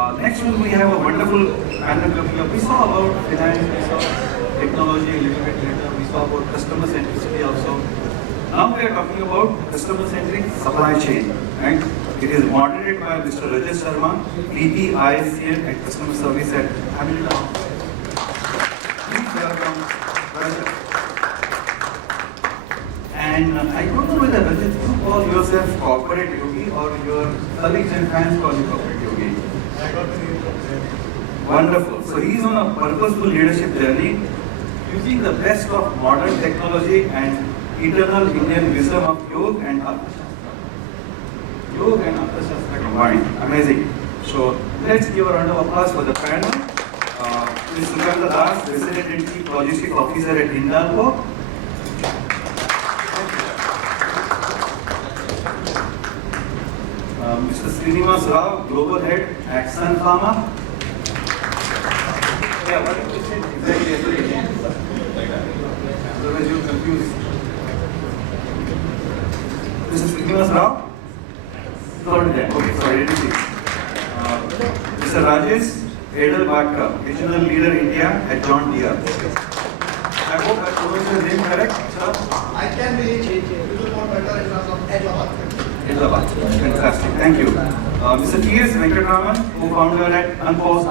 Next one, we have a wonderful panel coming up. We saw about finance, we saw technology a little bit later, we saw about customer centricity also. Now we are talking about customer centric supply chain. Right? It is moderated by Mr. Rajesh Sharma, VP ISCN and Customer Service at Hamilton. Please welcome Rajat. And I don't know whether Rajat, you call yourself corporate yogi or your colleagues and fans call you corporate yogi. I got the name from there. Wonderful. So he is on a purposeful leadership journey using the best of modern technology and eternal Indian wisdom of Yoga and Arthashastra. Yoga and Arthashastra combined. Amazing. So let's give a round of applause for the panel. Ms. Sukanta, Resident and Chief Logistics Officer at Hindalco. Mr. Sreenivas, Global Head at Pharma. Yeah, what did you say exactly? Otherwise you're confused. Mr. Sreenivas Rao? Not there. Okay, sorry, I didn't see. Mr. Rajesh, Edlabadkar, Regional Leader India at John Deere. I hope I pronounced your name correct, sir. I can be a little more better in terms of Edlabadkar. Edlabadkar. Fantastic. Thank you. Mr. T.S. Venketram, co-founder at UNPAUSE.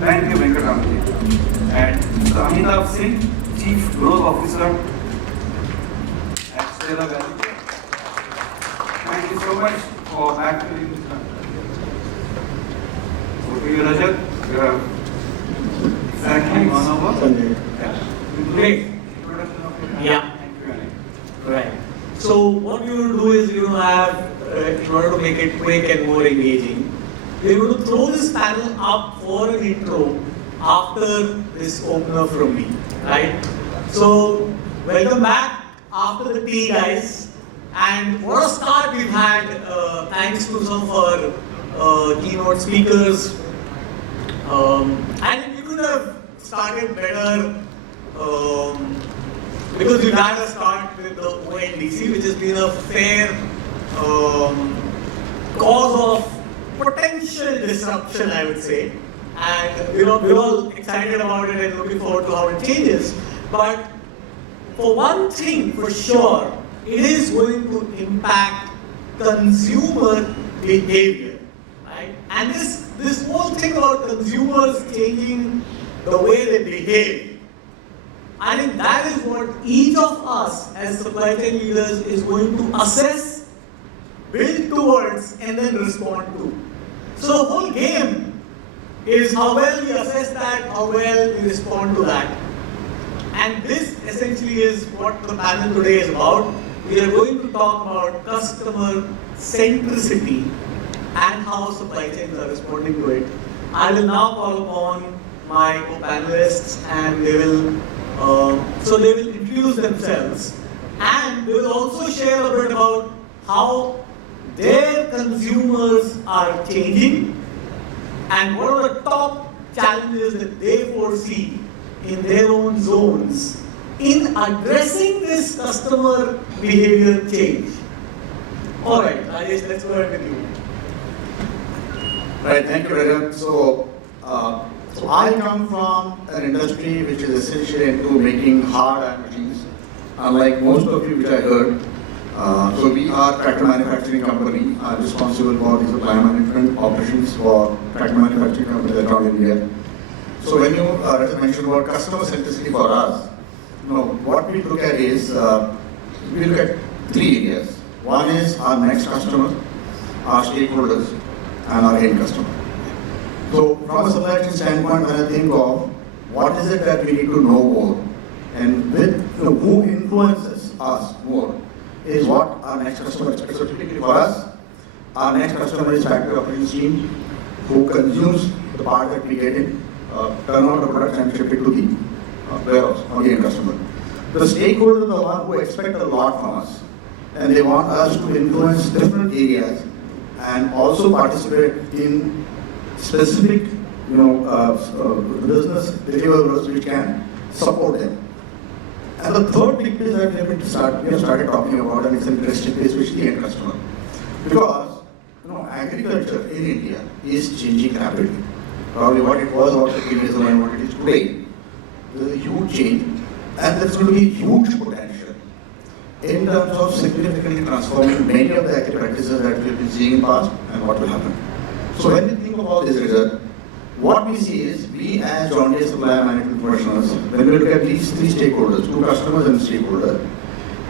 Thank you, Venketram. And Mr. Amit, Chief Growth Officer at Kellogg. Thank you so much for actually. Over to you, Rajat. You have exactly 1 hour. Great. Yeah. Right. So what we will do is, in order to make it quick and more engaging, we are going to throw this panel up for an intro after this opener from me. Right? So welcome back after the tea, guys. And what a start we've had, thanks to some of our keynote speakers. And we could have started better because we've had a start with the ONDC, which has been a fair cause of potential disruption, I would say. And we're all excited about it and looking forward to how it changes. But for one thing, for sure, it is going to impact consumer behavior, right? And this whole thing about consumers changing the way they behave, I think that is what each of us as supply chain leaders is going to assess, build towards, and then respond to. So the whole game is how well we assess that, how well we respond to that. And this essentially is what the panel today is about. We are going to talk about customer centricity and how supply chains are responding to it. I will now call upon my co-panelists and they will introduce themselves and they will also share a bit about how their consumers are changing and what are the top challenges that they foresee in their own zones in addressing this customer behavior change. All right, Rajesh, let's go ahead with you. Right, thank you, Rajat. So I come from an industry which is essentially into making hard iron machines, unlike most of you which I heard. So we are tractor manufacturing company. I'm responsible for the supply management operations for tractor manufacturing companies around India. So when you mentioned about customer centricity for us, what we look at is, we look at 3 areas. One is our next customer, our stakeholders, and our end customer. So from a supply chain standpoint, when I think of what is it that we need to know more, and with who influences us more, is what our next customer expects. So typically for us, our next customer is factory operations team who consumes the part that we get in, turn out the products and ship it to the warehouse or the end customer. The stakeholders are the one who expect a lot from us, and they want us to influence different areas and also participate in specific, business deliverables which can support them. And the third big piece that we have started talking about, and it's an interesting piece, which is the end customer. Because agriculture in India is changing rapidly. Probably what it was about 15 years ago and what it is today. There's a huge change, and there's going to be huge potential in terms of significantly transforming many of the agri practices that we have been seeing in the past and what will happen. So when we think of all this result, what we see is we as John Deere supplier management professionals, when we look at these three stakeholders, two customers and stakeholder,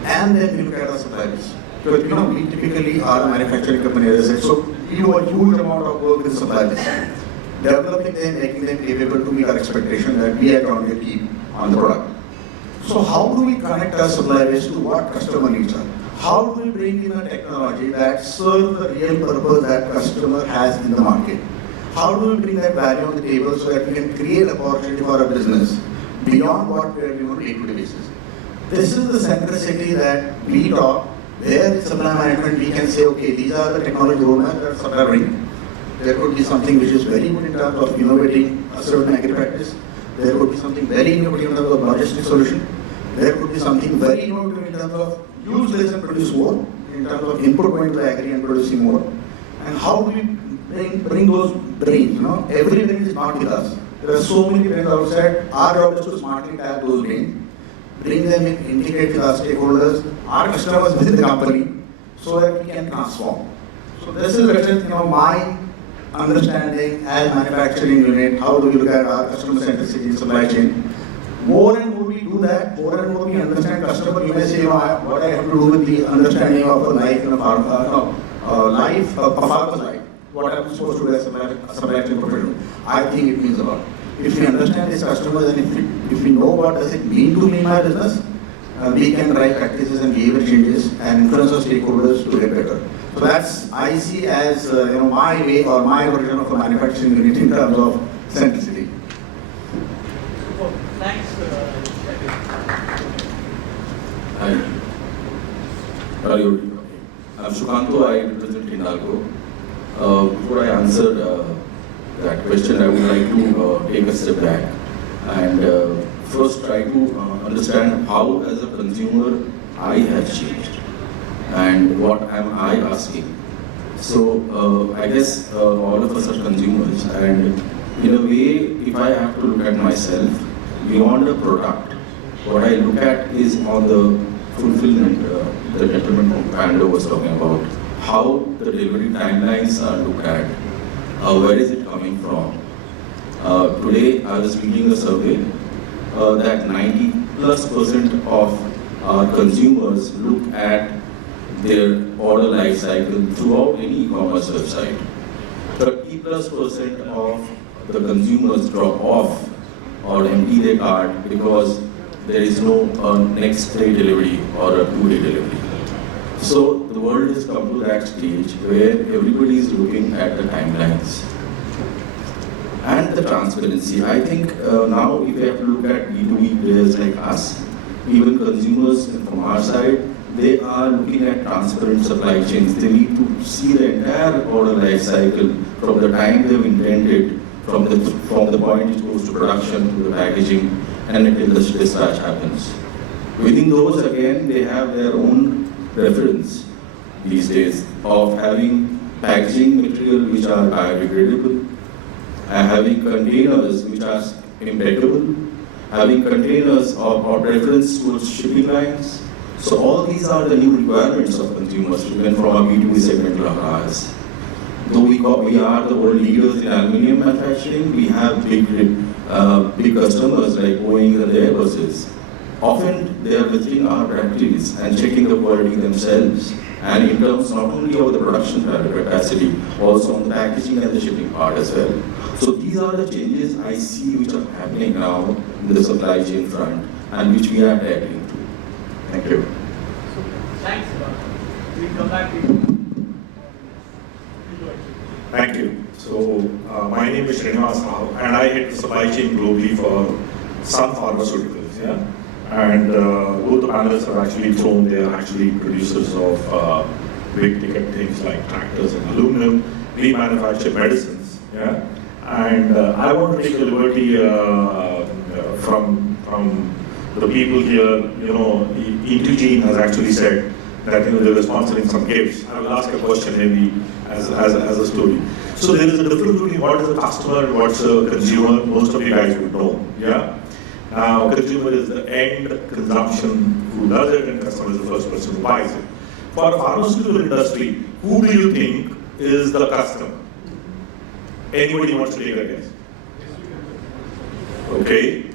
and then we look at our suppliers. Because we typically are a manufacturing company, as I said, so we do a huge amount of work with suppliers, developing them, making them capable to meet our expectation that we at John Deere keep on the product. So how do we connect our supply base to what customer needs are? How do we bring in a technology that serves the real purpose that customer has in the market? How do we bring that value on the table so that we can create opportunity for our business beyond what we are doing on a day-to-day basis? This is the centricity that we talk, where in supply management we can say, okay, these are the technology roadmaps that supplier bring. There could be something which is very good in terms of innovating a certain agri practice. There could be something very innovative in terms of logistics solution. There could be something very innovative in terms of use less and produce more, in terms of input going to the agri and producing more. And how do we bring those brains? Every brain is not with us. There are so many brains outside. Our job is to smartly tap those brains, bring them in, integrate with our stakeholders, our customers within the company, so that we can transform. So this is my understanding as manufacturing unit. How do we look at our customer centricity in supply chain? More and more we do that, more and more we understand customer. You may say, what I have to do with the understanding of a life in a farm, a farmer's life. What I'm supposed to do as a supply chain professional. I think it means a lot. If we understand these customers and if we know what does it mean to be in my business, we can drive practices and behavior changes and influence our stakeholders to get better. So that's I see as my way or my version of a manufacturing unit in terms of centricity. Thanks. Hi. Are you? I'm Sukanta. I represent Hindalco. Before I answer that question, I would like to take a step back and first try to understand how, as a consumer, I have changed and what am I asking. So I guess all of us are consumers, and in a way, if I have to look at myself beyond a product, what I look at is on the fulfillment. The gentleman from Pando was talking about how the delivery timelines are looked at. Where is it coming from? Today, I was reading a survey that 90+% of our consumers look at their order life cycle throughout any e-commerce website. 30+% of the consumers drop off or empty their cart because there is no next day delivery or a 2-day delivery. So the world has come to that stage where everybody is looking at the timelines and the transparency. I think now if we have to look at B2B players like us, even consumers from our side, they are looking at transparent supply chains. They need to see the entire order life cycle from the time they've intended, from the point it goes to production to the packaging and until the dispatch happens. Within those, again, they have their own preference these days of having packaging material which are biodegradable, having containers which are impeccable, having containers or preference towards shipping lines. So all these are the new requirements of consumers, even from our B2B segment like ours. Though we are the world leaders in aluminium manufacturing, we have big customers like Boeing and the Airbuses. Often they are visiting our factories and checking the quality themselves, and in terms not only of the production capacity, also on the packaging and the shipping part as well. So these are the changes I see which are happening now in the supply chain front and which we are adapting to. Thank you. Thanks. We'll come back to you. Thank you. So, my name is Sreenivas and I head the supply chain globally for some pharmaceuticals. Yeah? And both the panelists have actually shown they are actually producers of big ticket things like tractors and aluminum. We manufacture medicines. Yeah? And I want to take the liberty from the people here. Intugene has actually said that they were sponsoring some gifts. I will ask a question maybe as a story. So there is a difference between what is a customer and what's a consumer. Most of you guys would know. Yeah. Now, consumer is the end consumption who does it, and customer is the first person who buys it. For a pharmaceutical industry, who do you think is the customer? Anybody wants to take a guess? Okay.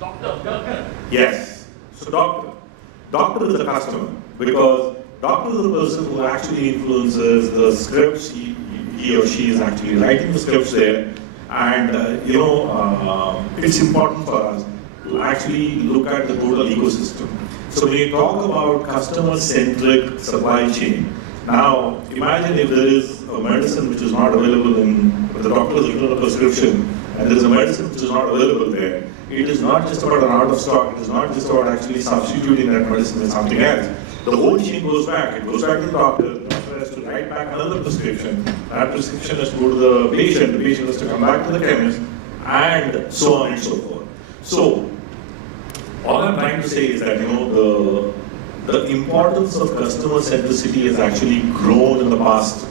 Doctor. Yes. So doctor is the customer because doctor is the person who actually influences the scripts. He or she is actually writing the scripts there, and it's important for us to actually look at the total ecosystem. So when you talk about customer-centric supply chain, now imagine if there is a medicine which is not available when the doctor has written a prescription, and there is a medicine which is not available there. It is not just about an out of stock, it is not just about actually substituting that medicine with something else. The whole chain goes back. It goes back to the doctor has to write back another prescription. That prescription has to go to the patient has to come back to the chemist, and so on and so forth. So, all I'm trying to say is that, the importance of customer centricity has actually grown in the past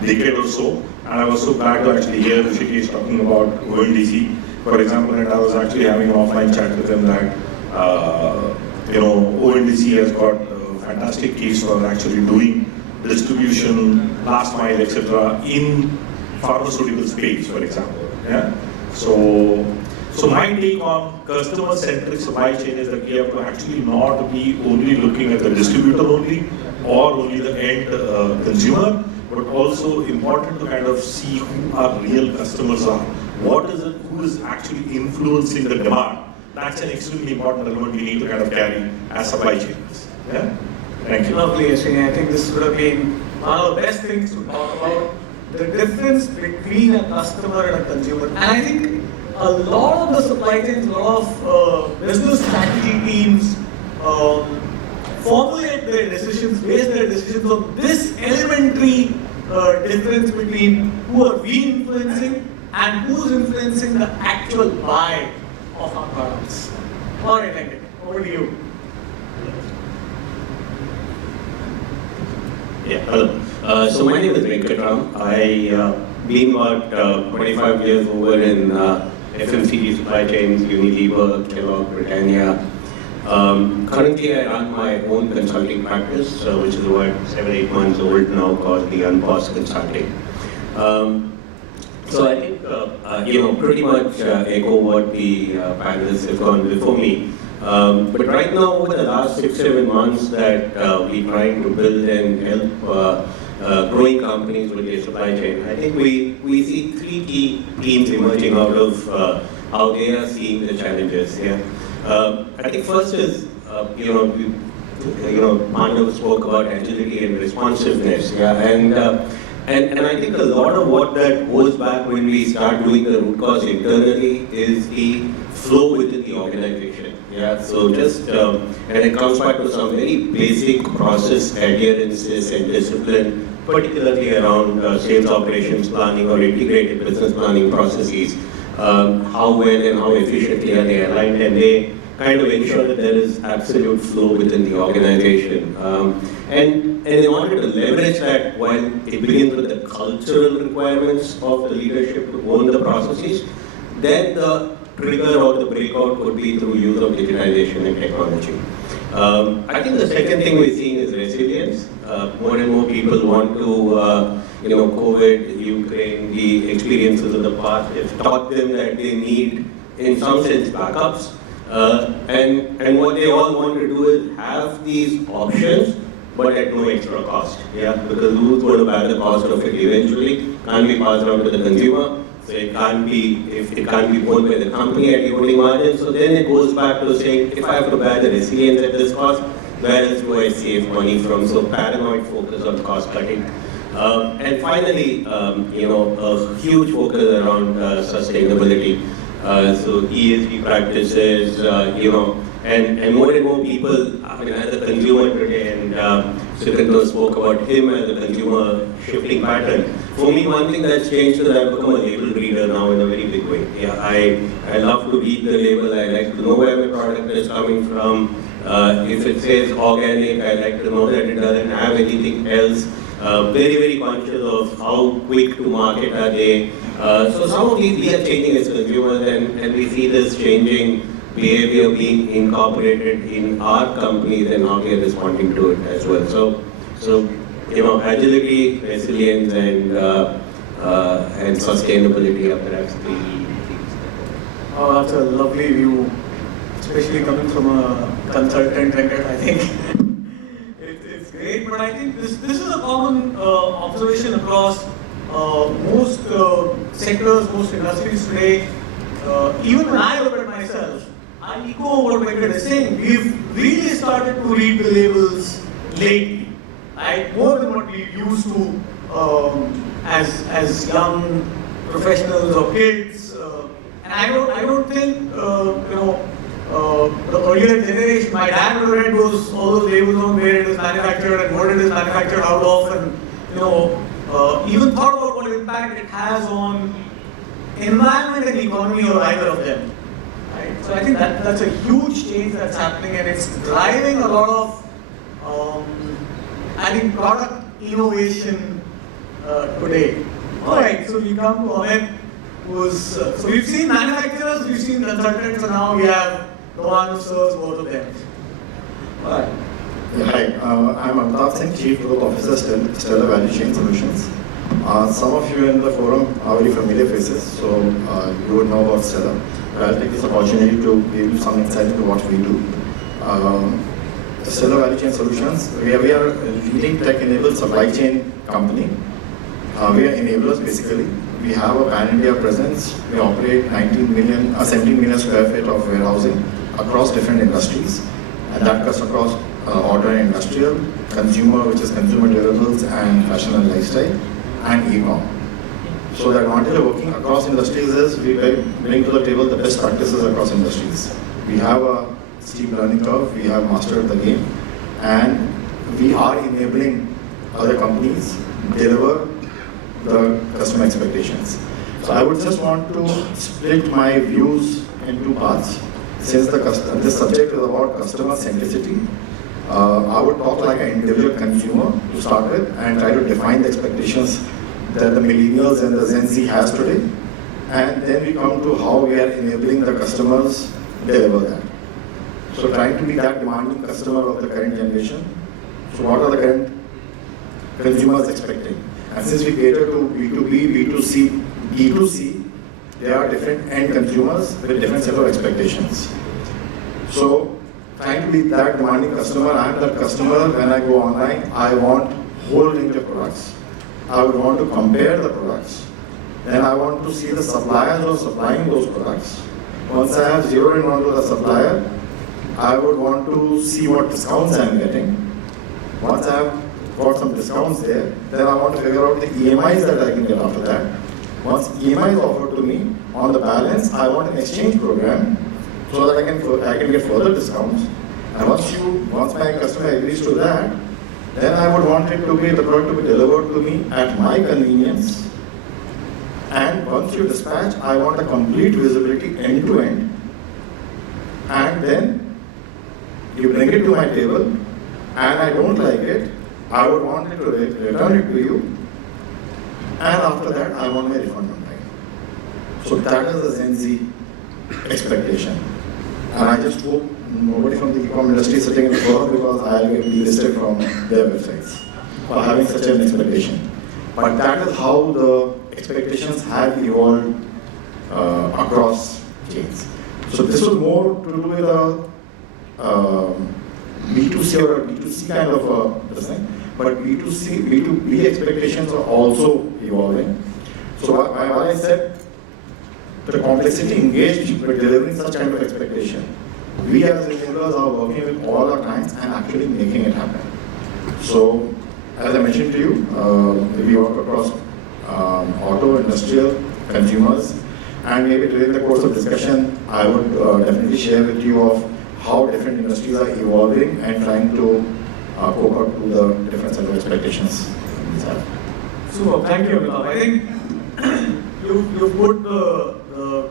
decade or so. And I was so glad to actually hear Rishikesh talking about ONDC, for example, and I was actually having an offline chat with him that, ONDC has got a fantastic case for actually doing distribution, last mile, etc. in pharmaceutical space, for example. Yeah. So my take on customer-centric supply chain is that we have to actually not be only looking at the distributor only or only the end consumer, but also important to kind of see who our real customers are. What is it, who is actually influencing the demand? That's an extremely important element we need to kind of carry as supply chains. Yeah? Thank you. Lovely, Ashwini. I think this would have been one of the best things to talk about, the difference between a customer and a consumer. And I think a lot of the supply chains, a lot of business strategy teams formulate their decisions, base their decisions on this elementary difference between who are we influencing and who's influencing the actual buy of our products. All right, Venkatram, over to you. Yeah, hello. So my name is Venketram. I been about 25 years over in FMCG supply chains, Unilever, Kellogg, Britannia. Currently, I run my own consulting practice, which is about 7-8 months old now, called the UNPAUSE Consulting. So I think, pretty much echo what the panelists have gone before me. But right now, over the last 6-7 months that we're trying to build and help growing companies with their supply chain, I think we see 3 key themes emerging out of how they are seeing the challenges here. I think first is, Manav spoke about agility and responsiveness, and I think a lot of what that goes back when we start doing the root cause internally is the flow within the organization. Yeah, so just and it comes back to some very basic process adherences and discipline, particularly around sales operations planning or integrated business planning processes. How well and how efficiently are they aligned, and they kind of ensure that there is absolute flow within the organization. And in order to leverage that, while it begins with the cultural requirements of the leadership to own the processes, then the trigger or the breakout would be through use of digitization and technology. I think the second thing we're seeing is resilience. More and more people want to, COVID, Ukraine, the experiences of the past have taught them that they need, in some sense, backups. And what they all want to do is have these options, but at no extra cost. Yeah, because who's going to bear the cost of it eventually? Can't be passed on to the consumer. So it can't be, if it can't be borne by the company at the opening margin. So then it goes back to saying, if I have to bear the resilience at this cost, where else do I save money from? So paranoid focus on cost cutting. And finally, a huge focus around sustainability. So ESG practices, and more and more people, as a consumer today, and Sukanta spoke about him as a consumer shifting pattern. For me, one thing that's changed is I've become a label reader now in a very big way. Yeah, I love to read the label. I like to know where my product is coming from. If it says organic, I like to know that it doesn't have anything else. Very, very conscious of how quick to market are they. So some of these we are changing as consumers, and we see this changing behavior being incorporated in our companies and how we are responding to it as well. So agility, resilience, and sustainability are perhaps the key things. Oh, that's a lovely view, especially coming from a consultant, Venkat. I think it's great, but I think this is a common observation across most sectors, most industries today. Even when I look at myself, I echo what Venkat is saying. We've really started to read the labels lately, right? More than what we used to as young professionals or kids. And I don't think the earlier generation, my dad would have read all those labels on where it is manufactured and what it is manufactured out of, and even thought about what impact it has on environment and economy or either of them. Right? So I think that's a huge change that's happening, and it's driving a lot of product innovation today. All right, so we come to Amit, so we've seen manufacturers, we've seen consultants, and now we have the one who serves both of them. All right. Hi, I'm Amit Singh, Chief Growth Officer, Stellar Value Chain Solutions. Some of you in the forum are very familiar faces, so you would know about Stellar. I'll take this opportunity to give you some insight into what we do. Stellar Value Chain Solutions, we are a leading tech-enabled supply chain company. We are enablers basically. We have a pan-India presence. We operate 17 million square feet of warehousing across different industries, and that cuts across auto and industrial, consumer, which is consumer durables, and fashion and lifestyle, and e-com. So the advantage of working across industries is we bring to the table the best practices across industries. We have a steep learning curve, we have mastered the game, and we are enabling other companies deliver the customer expectations. So I would just want to split my views in two parts. Since this subject is about customer centricity, I would talk like an individual consumer to start with and try to define the expectations that the millennials and the Gen Z has today. And then we come to how we are enabling the customers to deliver that. So trying to be that demanding customer of the current generation. So what are the current consumers expecting? And since we cater to B2B, B2C, D2C, there are different end consumers with different set of expectations. So trying to be that demanding customer, I am that customer. When I go online, I want whole range of products. I would want to compare the products. Then I want to see the suppliers who are supplying those products. Once I have zeroed in onto the supplier, I would want to see what discounts I am getting. Once I have got some discounts there, then I want to figure out the EMIs that I can get after that. Once EMI is offered to me, on the balance, I want an exchange program so that I can get further discounts. And once my customer agrees to that, then I would want the product to be delivered to me at my convenience. And once you dispatch, I want the complete visibility end to end. And then you bring it to my table, and I don't like it, I would want it to return it to you. And after that, I want my refund on time. So that is the Gen Z expectation. And I just hope nobody from the e-com industry is sitting in the forum, because I will get delisted from their websites for having such an expectation. But that is how the expectations have evolved across chains. So this was more to do with a B2C or a B2C kind of a business. But B2C, B2B expectations are also evolving. So while I said the complexity engaged with delivering such kind of expectation, we as enablers are working with all our clients and actually making it happen. So as I mentioned to you, we work across auto, industrial, consumers, and maybe during the course of discussion, I would definitely share with you of how different industries are evolving and trying to cope up to the different set of expectations. Super, thank you, Amit. I think you put the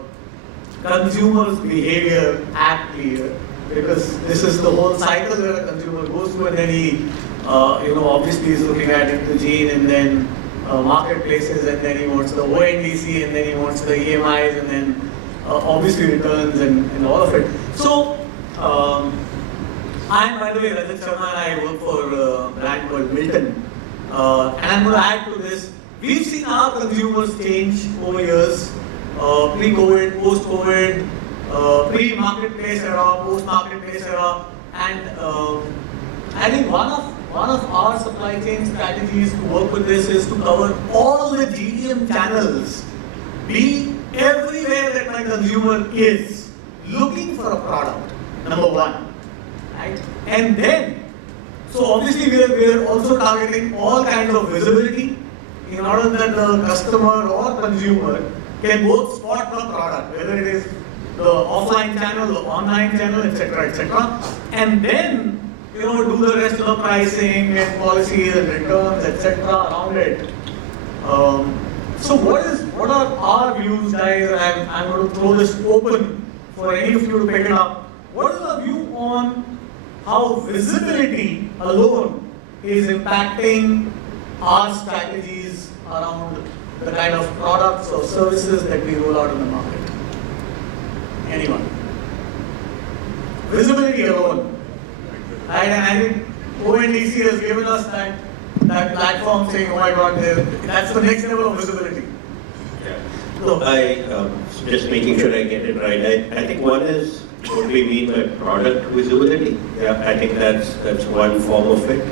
consumer's behavior at play. because this is the whole cycle that a consumer goes through, and then he, obviously is looking at Gene and then marketplaces, and then he wants the ONDC, and then he wants the EMIs, and then obviously returns and all of it. So, I'm, by the way, Rajat Sharma, and I work for a brand called Milton. And I'm going to add to this. We've seen our consumers change over years, pre-COVID, post-COVID, pre-marketplace era, post-marketplace era, and I think one of our supply chain strategies to work with this is to cover all the GDM channels, be everywhere that my consumer is looking for a product, number one, right? And then, so obviously we are also targeting all kinds of visibility in order that the customer or consumer can both spot the product, whether it is the offline channel, the online channel, etc., and then do the rest of the pricing and policies and returns, etc. around it. So what are our views, guys? I'm going to throw this open for any of you to pick it up. What is our view on how visibility alone is impacting our strategies around the kind of products or services that we roll out in the market? Anyone? Visibility alone. Right? And I think ONDC has given us that platform saying, oh my God, that's the next level of visibility. Yeah. No, I just making sure I get it right. I think one is what we mean by product visibility. Yeah, I think that's one form of it.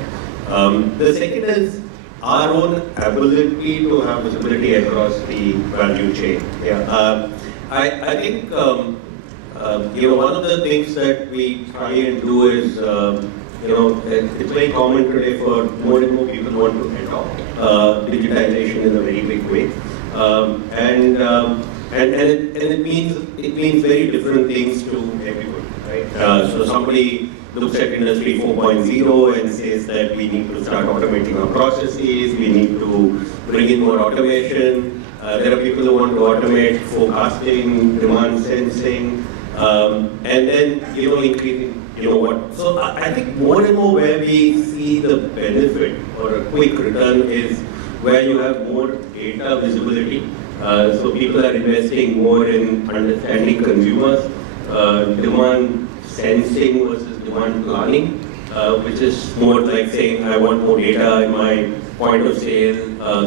The second is our own ability to have visibility across the value chain. Yeah. I think one of the things that we try and do is it's very common today for more and more people want to adopt digitization in a very big way, and it means very different things to everyone, right? So somebody looks at Industry 4.0 and says that we need to start automating our processes, we need to bring in more automation. There are people who want to automate forecasting, demand sensing, and then increasing. So I think more and more where we see the benefit or a quick return is where you have more data visibility. So people are investing more in understanding consumers, demand sensing versus demand planning, which is more like saying I want more data in my point of sale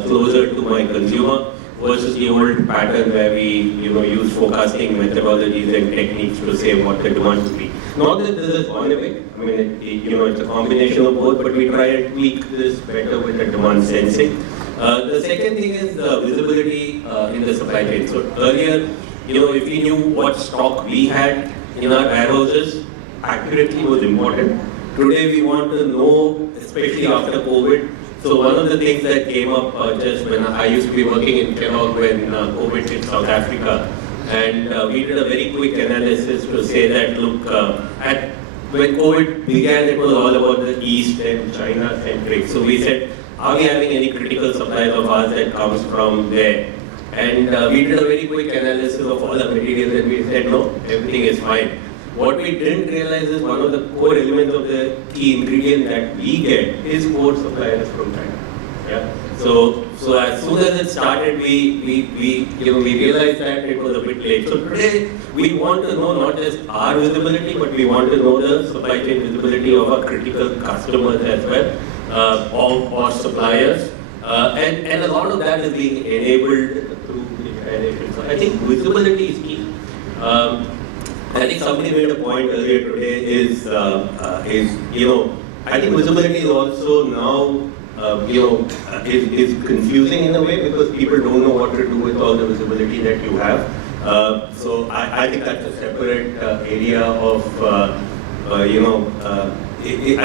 closer to my consumer, versus the old pattern where we use forecasting methodologies and techniques to say what the demand will be. Not that this is gone away. I mean, it's a combination of both, but we try and tweak this better with the demand sensing. The second thing is visibility in the supply chain. So earlier, if we knew what stock we had in our warehouses, accurately was important. Today we want to know, especially after COVID. So one of the things that came up just when I used to be working in Kellogg when COVID hit South Africa, and we did a very quick analysis to say that, look, when COVID began, it was all about the East and China centric. So we said, are we having any critical supplies of ours that comes from there? And we did a very quick analysis of all the materials, and we said, no, everything is fine. What we didn't realize is one of the core elements of the key ingredient that we get is core suppliers from China. Yeah. So as soon as it started, we realized that it was a bit late. So today we want to know not just our visibility, but we want to know the supply chain visibility of our critical customers as well, of our suppliers, and a lot of that is being enabled through digitization. So I think visibility is key. I think somebody made a point earlier today is I think visibility is also now is confusing in a way because people don't know what to do with all the visibility that you have. So I think that's a separate area of I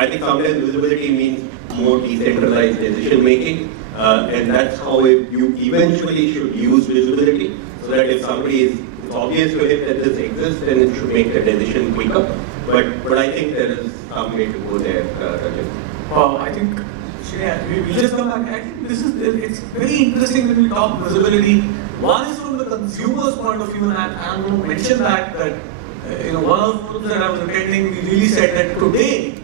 think sometimes visibility means more decentralized decision making, and that's how you eventually should use visibility so that if somebody is it's obvious to him that this exists, then it should make the decision quicker. But I think there is some way to go there, Rajat. I think we just come back. I think it's very interesting when we talk visibility. One is from the consumer's point of view, and I'm going to mention that one of the groups that I was attending, we really said that today,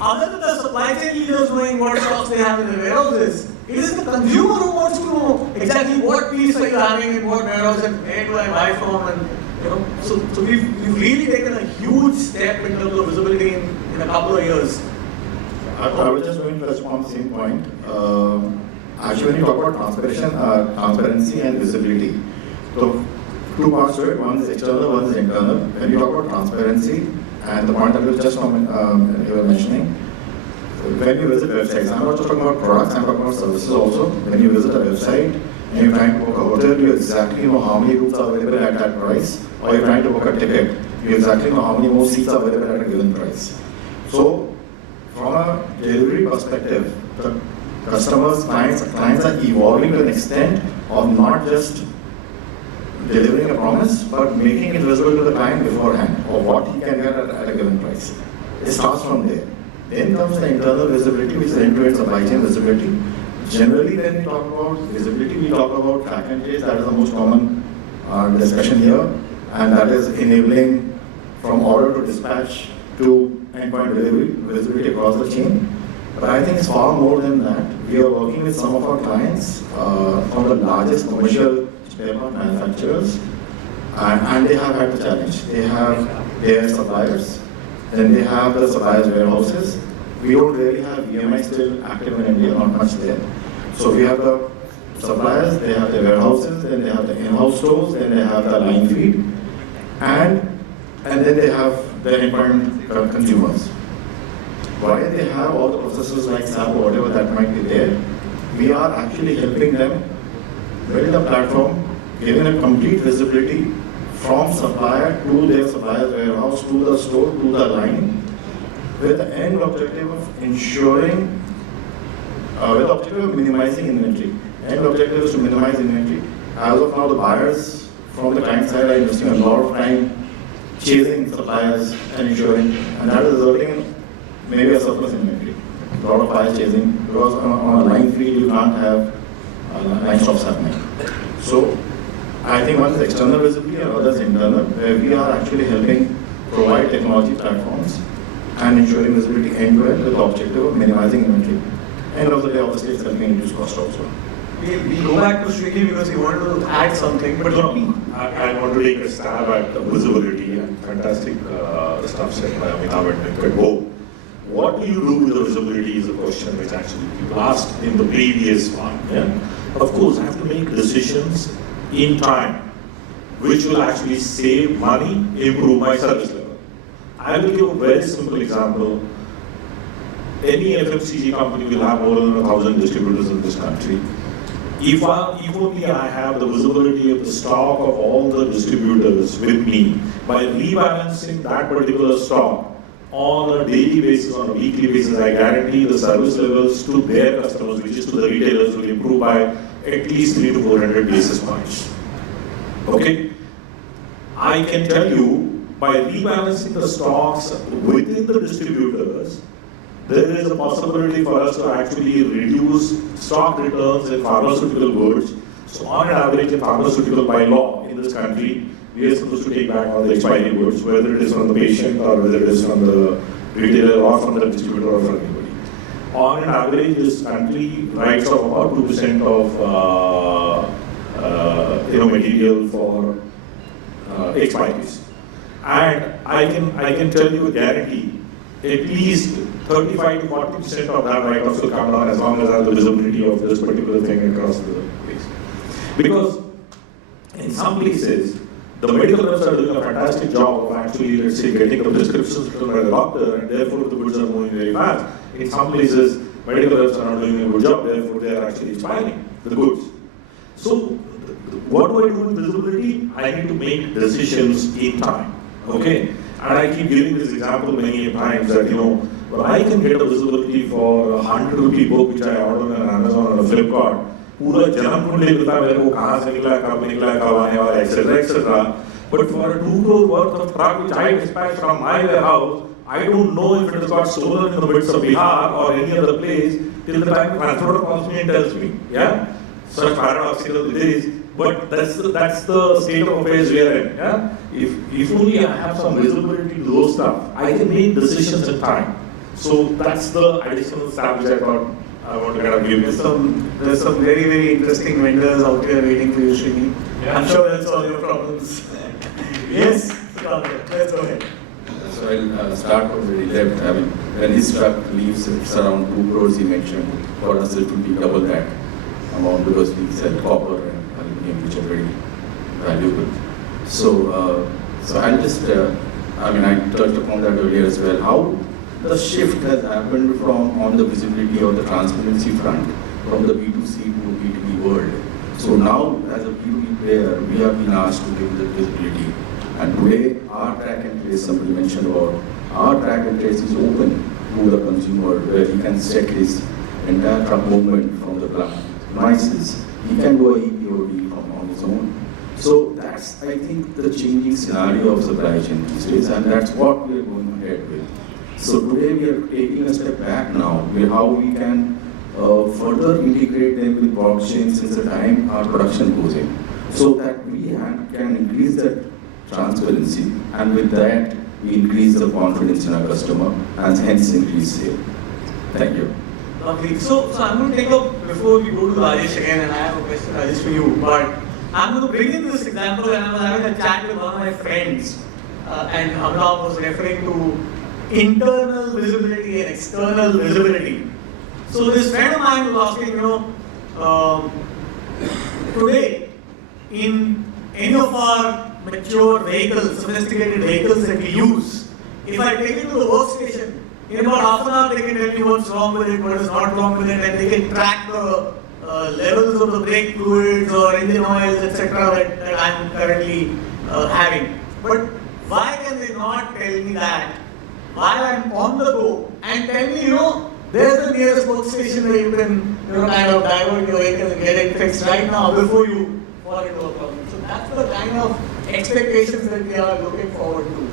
other than the supply chain leaders knowing what stocks they have in the warehouses, it is the consumer who wants to know exactly what piece are you having in what warehouse and where do I buy from, and so we've really taken a huge step in terms of visibility in a couple of years. I was just going to touch upon the same point. Actually, when you talk about transparency and visibility, so two parts to it. One is external, one is internal. When you talk about transparency, and the point that you just you were mentioning, when you visit websites, I'm not just talking about products, I'm talking about services also. When you visit a website and you're trying to book a hotel, you exactly know how many rooms are available at that price, or you're trying to book a ticket, you exactly know how many more seats are available at a given price. So, from a delivery perspective, the customers, clients are evolving to an extent of not just delivering a promise, but making it visible to the client beforehand, or what he can get at a given price. It starts from there. Then comes the internal visibility, which is end-to-end supply chain visibility. Generally, when we talk about visibility, we talk about track and trace. That is the most common discussion here, and that is enabling from order to dispatch to endpoint delivery, visibility across the chain. But I think it's far more than that. We are working with some of our clients from the largest commercial spare part manufacturers, and they have had the challenge. They have their suppliers, then they have the suppliers' warehouses. We don't really have EMI still active in India, not much there. So we have the suppliers, they have the warehouses, then they have the in-house stores, then they have the line feed, and then they have the endpoint consumers. While they have all the processes like SAP or whatever that might be there, we are actually helping them build a platform, giving a complete visibility from supplier to their supplier's warehouse, to the store, to the line, with the end objective of ensuring, with the objective of minimizing inventory. End objective is to minimize inventory. As of now, the buyers from the client side are investing a lot of time chasing suppliers and ensuring, and that is resulting in maybe a surplus inventory. A lot of buyers chasing, because on a line feed you can't have line stops happening. So I think one is external visibility and other is internal, where we are actually helping provide technology platforms and ensuring visibility end-to-end with the objective of minimizing inventory. End of the day, obviously, it's helping reduce cost also. We'll go back to Srini because he wanted to add something, but I want to take a stab at the visibility and fantastic stuff said by Amit and Venketram. What do you do with the visibility is a question which actually people asked in the previous one. Yeah? Of course, I have to make decisions in time, which will actually save money, improve my service level. I will give a very simple example. Any FMCG company will have more than 1,000 distributors in this country. If only I have the visibility of the stock of all the distributors with me, by rebalancing that particular stock on a daily basis, on a weekly basis, I guarantee the service levels to their customers, which is to the retailers, will improve by at least 300 to 400 basis points. Okay? I can tell you, by rebalancing the stocks within the distributors, there is a possibility for us to actually reduce stock returns in pharmaceutical goods. So on an average in pharmaceutical, by law in this country, we are supposed to take back all the expiry goods, whether it is from the patient or whether it is from the retailer or from the distributor or from anybody. On an average, this country writes off about 2% of material for expiries. And I can tell you with guarantee, at least 35 to 40% of that write-offs will come down as long as I have the visibility of this particular thing across the place. Because in some places, the medical reps are doing a fantastic job of actually, let's say, getting the prescriptions written by the doctor, and therefore the goods are moving very fast. In some places, medical reps are not doing a good job, therefore they are actually expiring the goods. So, what do I do with visibility? I need to make decisions in time. Okay? And I keep giving this example many times that, well, I can get a visibility for a 100 rupee book which I order on Amazon or a Flipkart. पूरा जन्म कुंडली मिलता है मेरे को कहाँ से निकला कब आने वाला etc. But for a 2 crore worth of truck which I dispatch from my warehouse, I don't know if it has got stolen in the midst of Bihar or any other place till the time the transporter calls me and tells me. Yeah, such paradoxical it is. But that's the state of affairs we are in. Yeah? If only I have some visibility to those stuff, I can make decisions in time. So that's the additional stuff which I thought I want to kind of give you. There's some very, very interesting vendors out here waiting for you, Srini. Yeah. I'm sure that's all your problems. Yes, Sukanta, let's go ahead. So I'll start from the left. I mean, when his truck leaves, it's around 2 crores he mentioned. For us, it will be double that amount because we sell copper and aluminum, which are very valuable. So, I'll just, I touched upon that earlier as well. How the shift has happened from on the visibility or the transparency front from the B2C to B2B world. So now, as a B2B player, we have been asked to give the visibility. And today, our track and trace, somebody mentioned about, our track and trace is open to the consumer where he can set his entire truck movement from the plant. Prices, he can go EPOD from on his own. So that's, I think, the changing scenario of supply chain these days, and that's what we are going ahead with. So today we are taking a step back now, how we can further integrate them with blockchain since the time our production goes in, so that we can increase that transparency, and with that we increase the confidence in our customer and hence increase sale. Thank you. Lovely. So I'm going to take up, before we go to Rajesh again, and I have a question, Rajesh, for you, but I'm going to bring in this example when I was having a chat with one of my friends, and Amit was referring to internal visibility and external visibility. So this friend of mine was asking, today, in any of our mature vehicles, sophisticated vehicles that we use, if I take it to the workstation, in about half an hour they can tell me what's wrong with it, what is not wrong with it, and they can track the levels of the brake fluids or engine oils, etc. that I'm currently having. But why can they not tell me that while I'm on the go and tell me, there's the nearest workstation where you can kind of divert your vehicle and get it fixed right now before you fall into a problem. So that's the kind of expectations that we are looking forward to.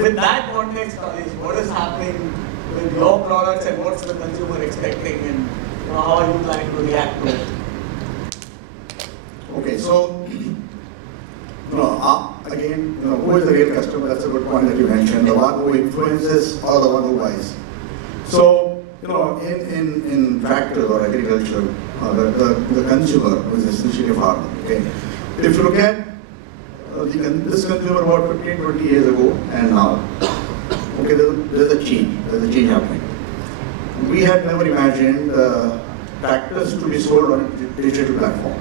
With that context, Rajesh, what is happening with your products and what's the consumer expecting, and how are you planning to react to it? Okay, so again, who is the real customer? That's a good point that you mentioned. The one who influences or the one who buys. So in tractor or agriculture, the consumer who is essentially a farmer. Okay, if you look at this consumer about 15, 20 years ago and now, okay, there's a change. There's a change happening. We had never imagined tractors to be sold on a digital platform.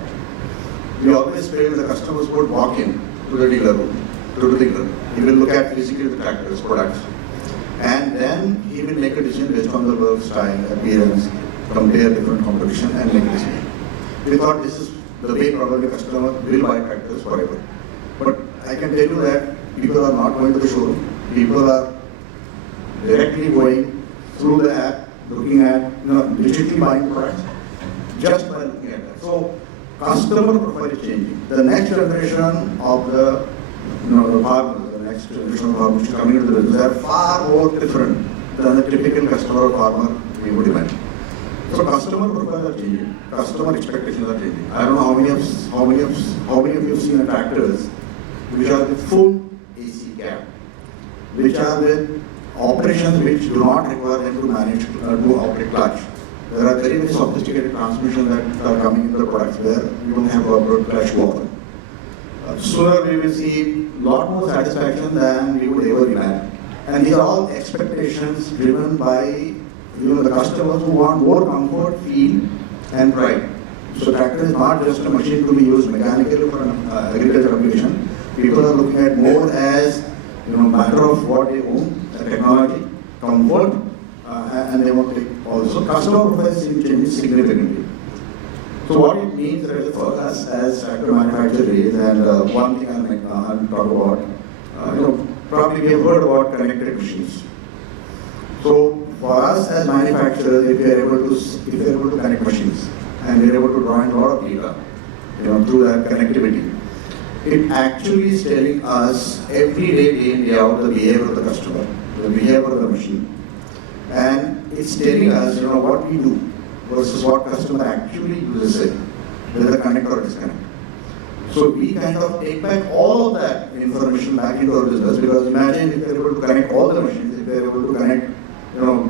We always felt the customers would walk in to the dealer room, to the dealer. He will look at physically the tractor's products, and then he will make a decision based on the work style, appearance, compare different competition, and make a decision. We thought this is the way probably the customer will buy tractors forever. But I can tell you that people are not going to the showroom. People are directly going through the app, looking at, digitally buying products, just by looking at that. So customer profile is changing. The next generation of the farmers, the next generation of farmers which is coming into the business are far more different than the typical customer or farmer we would imagine. So customer profiles are changing. Customer expectations are changing. I don't know how many of you have seen tractors which are with full AC cab, which are with operations which do not require them to manage to operate clutch. There are very, very sophisticated transmissions that are coming into the products where you don't have to operate clutch too often. Sooner we will see a lot more satisfaction than we would ever imagine. And these are all expectations driven by the customers who want more comfort, feel, and pride. So tractor is not just a machine to be used mechanically for an agricultural application. People are looking at more as matter of what they own, the technology, comfort, and they want to take also. Customer profiles seem changing significantly. So what it means for us as tractor manufacturers is, and one thing I'll talk about, probably we have heard about connected machines. So for us as manufacturers, if we are able to connect machines and we are able to draw in a lot of data, through that connectivity, it actually is telling us every day in, day out, the behavior of the customer, the behavior of the machine. And it's telling us, what we do versus what customer actually uses it, whether connect or disconnect. So we kind of take back all of that information back into our business, because imagine if we are able to connect all the machines, if we are able to connect,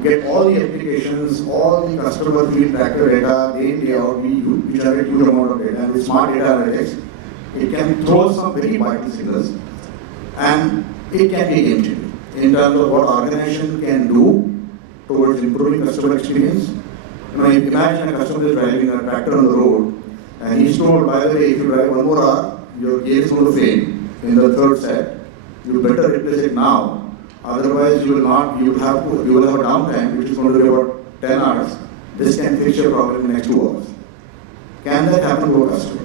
get all the applications, all the customer field tractor data, day in, day out, we generate huge amount of data, and with smart data analytics, it can throw some very vital signals, and it can be a game changer in terms of what organization can do towards improving customer experience. Imagine a customer is driving a tractor on the road, and he's told, by the way, if you drive 1 more hour, your gear is going to fail in the third set. You better replace it now. Otherwise, you will have a downtime, which is going to be about 10 hours. This can fix your problem in the next 2 hours. Can that happen to a customer?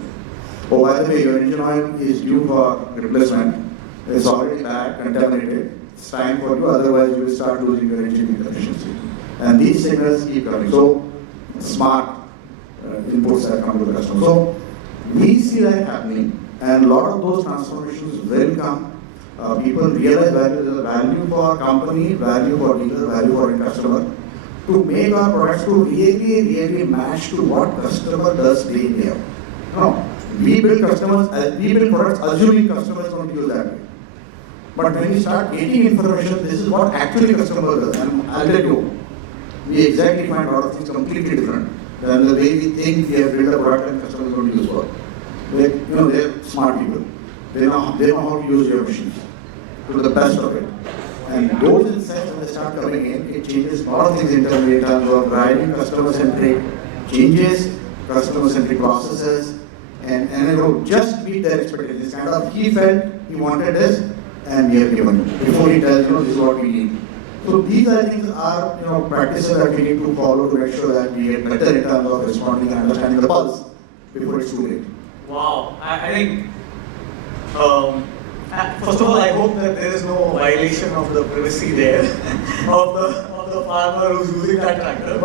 Oh, by the way, your engine oil is due for replacement. It's already bad, contaminated. It's time for you, otherwise you will start losing your engine efficiency. And these signals keep coming. So, smart inputs that come to the customer. So, we see that happening, and a lot of those transformations will come. People realize there's a value for company, value for dealer, value for end customer, to make our products to really match to what customer does day in, day out. No, we build products assuming customers are going to use that way. But when we start getting information, this is what actually customer does. And I'll tell you, we exactly find a lot of things completely different than the way we think we have built a product and customer is going to use for. They're smart people. They know how to use your machines to the best of it. And those insights, when they start coming in, it changes a lot of things internally in terms of driving customer-centric changes, customer-centric processes, and just meet their expectations. Kind of, he felt he wanted this, and we have given it. Before he tells, this is what we need. So these, I think, are practices that we need to follow to make sure that we get better in terms of responding and understanding the pulse before it's too late. Wow, I think, first of all, I hope that there is no violation of the privacy there of the farmer who's using that tractor.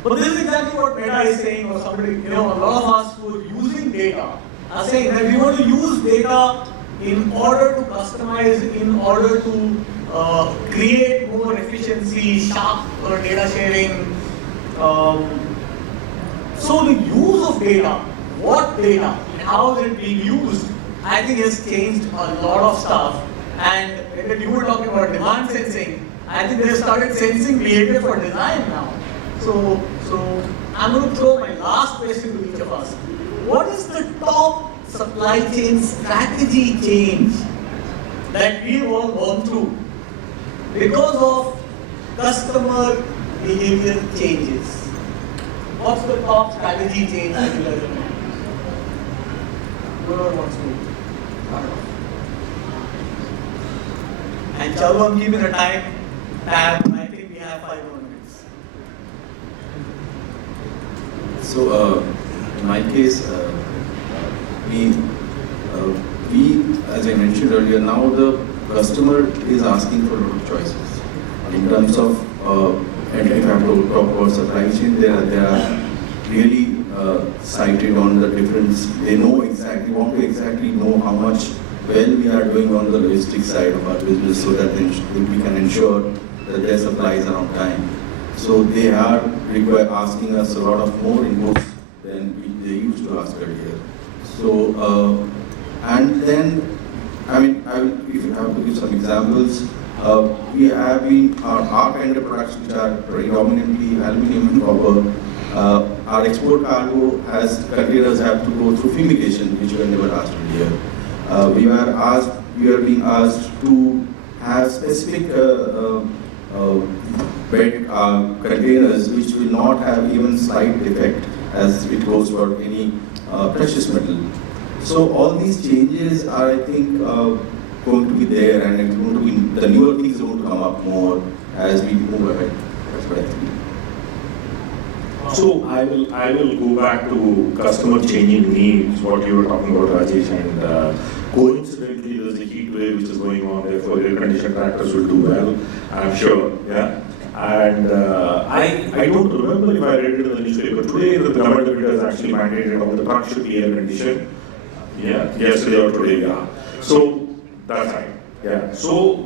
But this is exactly what Meta is saying, or somebody, a lot of us who are using data are saying that we want to use data in order to customize, in order to create more efficiency, sharp data sharing. So the use of data, what data, and how is it being used, I think has changed a lot of stuff. And when you were talking about demand sensing, I think they have started sensing behavior for design now. So I'm going to throw my last question to each of us. What is the top supply chain strategy change that we've all gone through because of customer behavior changes? What's the top strategy change that you recommend? Whoever wants to start off. And Charu, I'm keeping a time tab. I think we have 5 more minutes. So, in my case, we, as I mentioned earlier, now the customer is asking for a lot of choices. In terms of, and if I have to talk about supply chain, they are really cited on the difference. They know exactly, want to exactly know how much well we are doing on the logistics side of our business, so that we can ensure that their supplies are on time. So they are asking us a lot of more inputs than they used to ask earlier. So, and then, if you have to give some examples, we have been, our kind of products which are predominantly aluminum and copper, our export cargo containers have to go through fumigation, which were never asked earlier. We are being asked to have specific bed containers which will not have even slight defect as it goes for any precious metal. So all these changes are, I think, going to be there, and it's going to be, the newer things are going to come up more as we move ahead. That's what I think. So I will go back to customer changing needs, what you were talking about, Rajesh, and coincidentally there's a heat wave which is going on, therefore air conditioned tractors will do well, I'm sure, yeah. And I don't remember if I read it in the newspaper today that the government of India has actually mandated all the trucks should be air conditioned. Yeah, yesterday or today, yeah. So that's right. Yeah. So,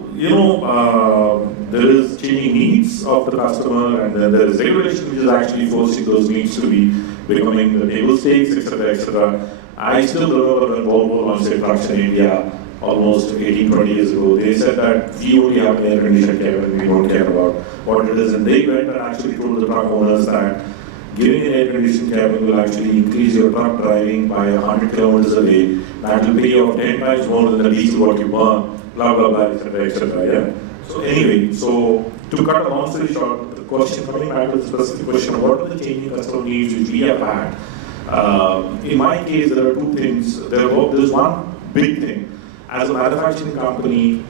there is changing needs of the customer, and then there is regulation which is actually forcing those needs to be becoming the table stakes, etc., etc. I still remember when Volvo launched their trucks in India almost 18-20 years ago. They said that we only have an air-conditioned cabin, we don't care about what it is. And they went and actually told the truck owners that giving an air-conditioned cabin will actually increase your truck driving by 100 kilometers a day. That will pay you off 10 times more than the diesel what you burn, blah, blah, blah, etc., etc., yeah? So anyway, so to cut a long story short, the question, coming back to the specific question, what are the changing customer needs which we have had? In my case, there are two things. There's one big thing. As a manufacturing company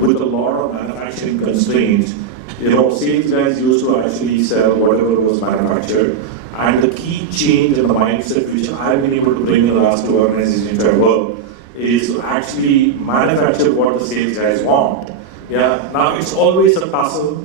with a lot of manufacturing constraints, sales guys used to actually sell whatever was manufactured. And the key change in the mindset which I've been able to bring in the last two organizations which I work is to actually manufacture what the sales guys want. Yeah. Now it's always a tussle.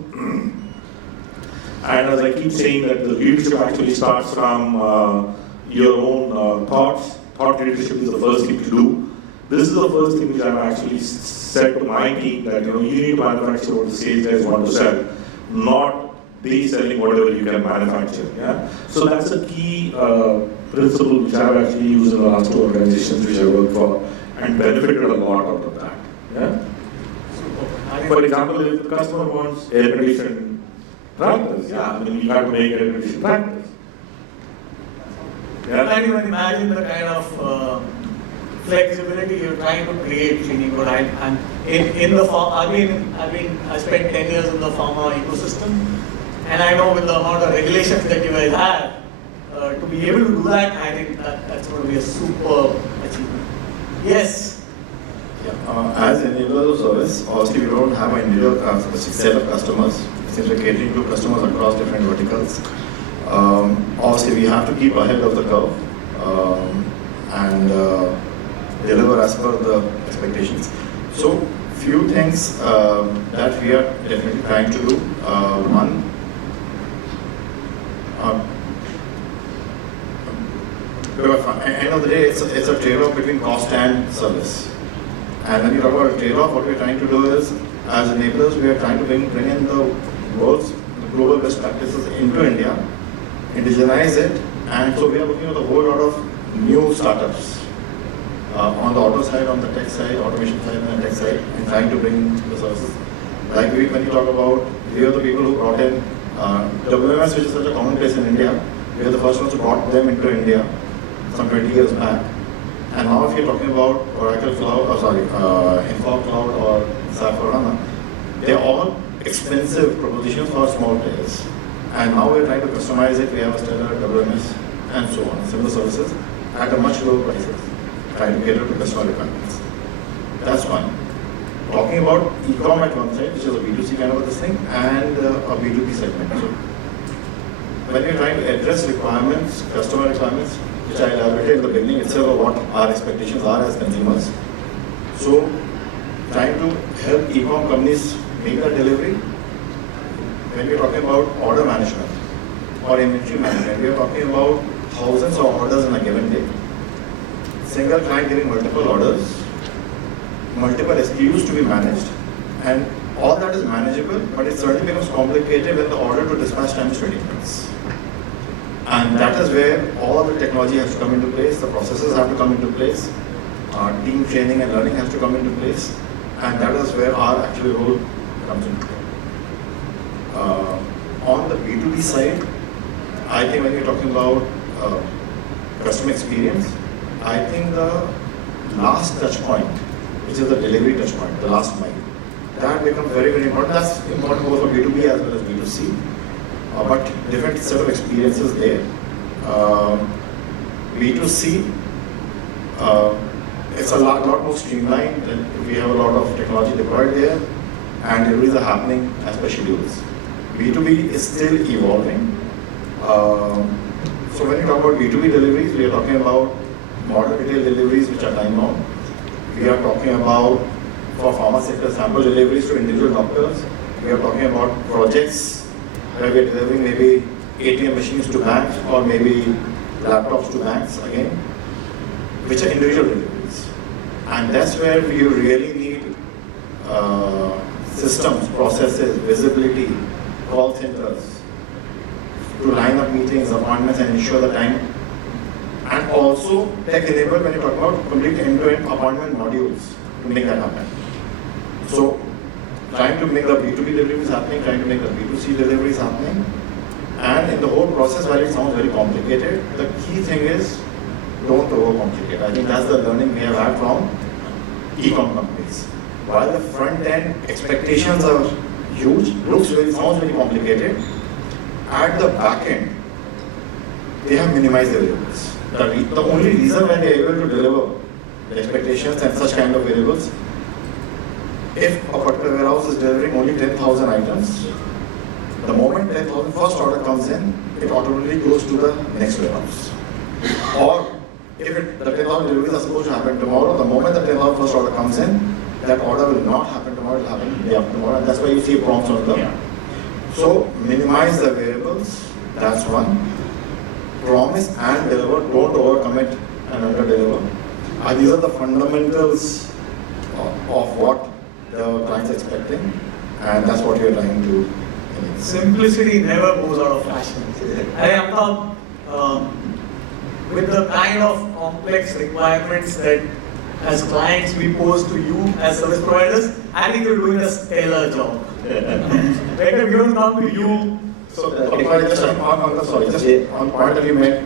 And as I keep saying that the leadership actually starts from your own thoughts. Thought leadership is the first thing to do. This is the first thing which I've actually said to my team that you need to manufacture what the sales guys want to sell, not they selling whatever you can manufacture. Yeah? So that's a key principle which I've actually used in the last two organizations which I work for and benefited a lot out of that. Yeah? For example, if the customer wants air-conditioned tractors, you have to make air-conditioned tractors. Yeah? I can't even imagine the kind of flexibility you're trying to create, Sreenivas. I'm in the farm. I spent 10 years in the pharma ecosystem, and I know with the amount of regulations that you guys have, to be able to do that, I think that's going to be a super achievement. Yes. Yeah. As enablers of service, obviously we don't have an individual specific set of customers, since we're catering to customers across different verticals. Obviously we have to keep ahead of the curve and deliver as per the expectations. So, few things that we are definitely trying to do. One, at the end of the day, it's a trade-off between cost and service. And when you talk about a trade-off, what we're trying to do is, as enablers, we are trying to bring in the global best practices into India, indigenize it, and so we are looking at a whole lot of new startups. On the auto side, on the tech side, automation side, and the tech side, and trying to bring the services. Like when you talk about, we are the people who brought in WMS, which is such a common place in India. We are the first ones who brought them into India some 20 years back. And now if you're talking about Oracle Cloud, Info Cloud or SAP Pharma, they're all expensive propositions for small players. And now we're trying to customize it. We have a standard WMS and so on, similar services at a much lower prices, trying to cater to customer requirements. That's one. Talking about e-com at one side, which is a B2C kind of a thing, and a B2B segment. So when we're trying to address requirements, customer requirements, which I elaborated in the beginning itself of what our expectations are as consumers. So trying to help e-com companies make that delivery. When we're talking about order management or inventory management, we are talking about thousands of orders in a given day. Single client giving multiple orders, multiple SKUs to be managed, and all that is manageable, but it certainly becomes complicated when the order to dispatch time is 20 minutes. And that is where all the technology has to come into place, the processes have to come into place, team training and learning has to come into place, and that is where our actual role comes into play. On the B2B side, I think when you're talking about customer experience, I think the last touch point, which is the delivery touch point, the last mile, that becomes very, very important. That's important both for B2B as well as B2C. But different set of experiences there. B2C, it's a lot more streamlined, and we have a lot of technology deployed there, and deliveries are happening as per schedules. B2B is still evolving. So when you talk about B2B deliveries, we are talking about model retail deliveries which are time bound. We are talking about, for pharma sector, sample deliveries to individual doctors. We are talking about projects where we are delivering maybe ATM machines to banks or maybe laptops to banks again, which are individual deliveries. And that's where we really need systems, processes, visibility, call centers to line up meetings, appointments, and ensure the time. And and also tech-enabled when you talk about complete end-to-end appointment modules to make that happen. So, trying to make the B2B deliveries happening, trying to make the B2C deliveries happening, and in the whole process, while it sounds very complicated, the key thing is don't overcomplicate. I think that's the learning we have had from e-com companies. While the front-end expectations are huge, sounds very complicated, at the back end, they have minimized the variables. The only reason why they are able to deliver the expectations and such kind of variables, if a particular warehouse is delivering only 10,000 items, the moment 10,000 first order comes in, it automatically goes to the next warehouse. Or if the 10,000 deliveries are supposed to happen tomorrow, the moment the 10,000 first order comes in, that order will not happen tomorrow, it will happen the day after tomorrow, and that's why you see prompts on the. So minimize the variables, that's one. Promise and deliver, don't overcommit and under-deliver. These are the fundamentals of what the client's expecting, and that's what we are trying to. Simplicity never goes out of fashion. With the kind of complex requirements that as clients we pose to you as service providers, I think you're doing a stellar job. Better we don't come to you. So, just on point that you made,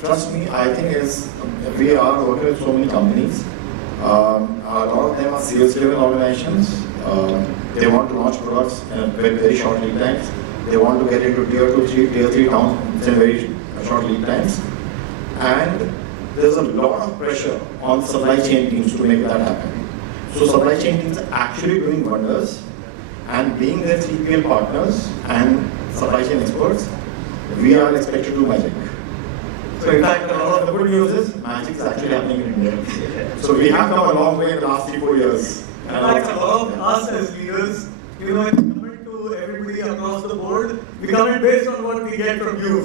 trust me, I think we are working with so many companies. A lot of them are sales-driven organizations. They want to launch products with very short lead times. They want to get into tier 2, tier 3 towns in very short lead times. And there's a lot of pressure on supply chain teams to make that happen. So supply chain teams are actually doing wonders, and being their 3PL partners and supply chain experts, we are expected to do magic. So in fact, a lot of the good news is magic is actually happening in India. So we have come a long way in the last 3-4 years. In fact, a lot of us as leaders, it's coming to everybody across the board, we comment based on what we get from you.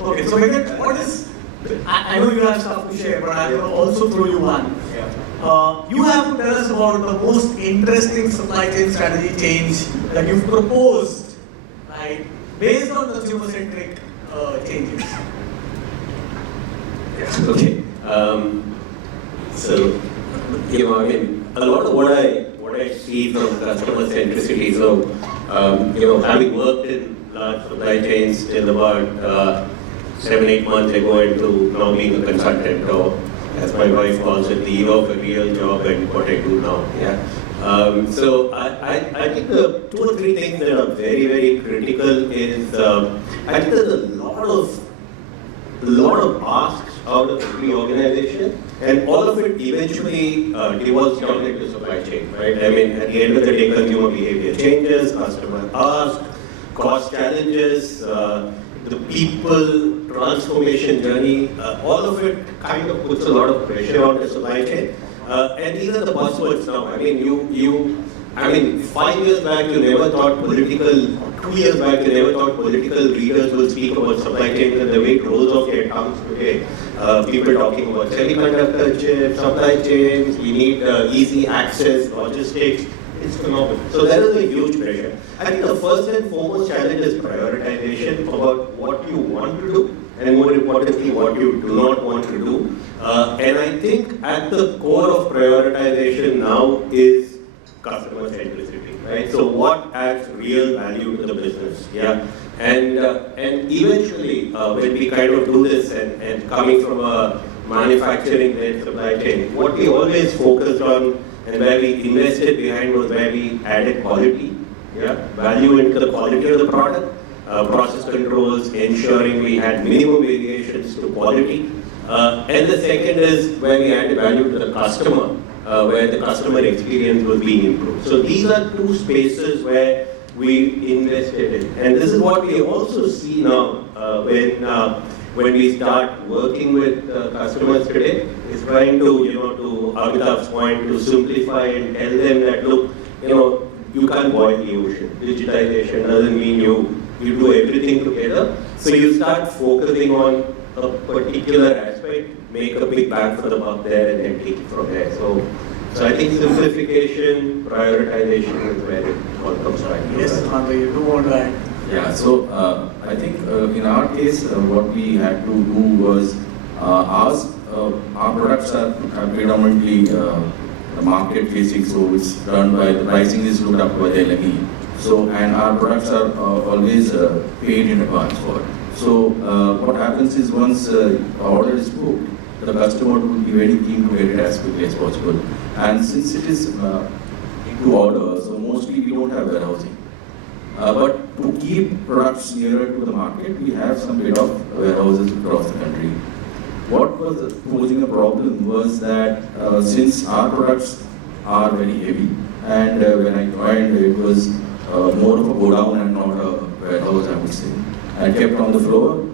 Okay, so Venkat, what is, I know you have stuff to share, but I will also throw you one. You have to tell us about the most interesting supply chain strategy change that you've proposed, right, based on consumer-centric changes. Okay. So, I mean, a lot of what I see from customer centricity. So, having worked in large supply chains till about 7-8 months ago into now being a consultant, or as my wife calls it, the year of a real job and what I do now. Yeah. So I think the 2 or 3 things that are very, very critical is I think there's a lot of asks out of every organization, and all of it eventually devolves down into supply chain, right? I mean, at the end of the day, consumer behavior changes, customer asks, cost challenges, the people transformation journey, all of it kind of puts a lot of pressure on the supply chain. And these are the buzzwords now. I mean, 5 years back you never thought 2 years back you never thought political leaders will speak about supply chains, and the way it rolls off their tongues today. People talking about semiconductor chips, supply chains, we need easy access, logistics. It's phenomenal. So there is a huge pressure. I think the first and foremost challenge is prioritization about what you want to do, and more importantly, what you do not want to do. And I think at the core of prioritization now is customer centricity, right? So what adds real value to the business, yeah? And eventually, when we kind of do this, and coming from a manufacturing-led supply chain, what we always focused on and where we invested behind was where we added quality, yeah, value into the quality of the product, process controls, ensuring we had minimum variations to quality. And the second is where we added value to the customer, where the customer experience was being improved. So these are 2 spaces where we invested in. And this is what we also see now when we start working with customers today, is trying to, to Amitabh's point, to simplify and tell them that, look, you can't boil the ocean. Digitization doesn't mean you do everything together. So you start focusing on a particular aspect, make a big bang for the buck there, and then take it from there. So I think simplification, prioritization is where it all comes back. Yes, Sukanta, you do want to add. Yeah, so I think in our case, what we had to do was our products are predominantly market facing, so it's done by the pricing is looked up by the LME. So, and our products are always paid in advance for it. So, what happens is once the order is booked, the customer will be very keen to get it as quickly as possible. And since it is to order, so mostly we don't have warehousing. But to keep products nearer to the market, we have some bit of warehouses across the country. What was posing a problem was that since our products are very heavy, and when I joined, it was more of a go down and not a warehouse, I would say, and kept on the floor.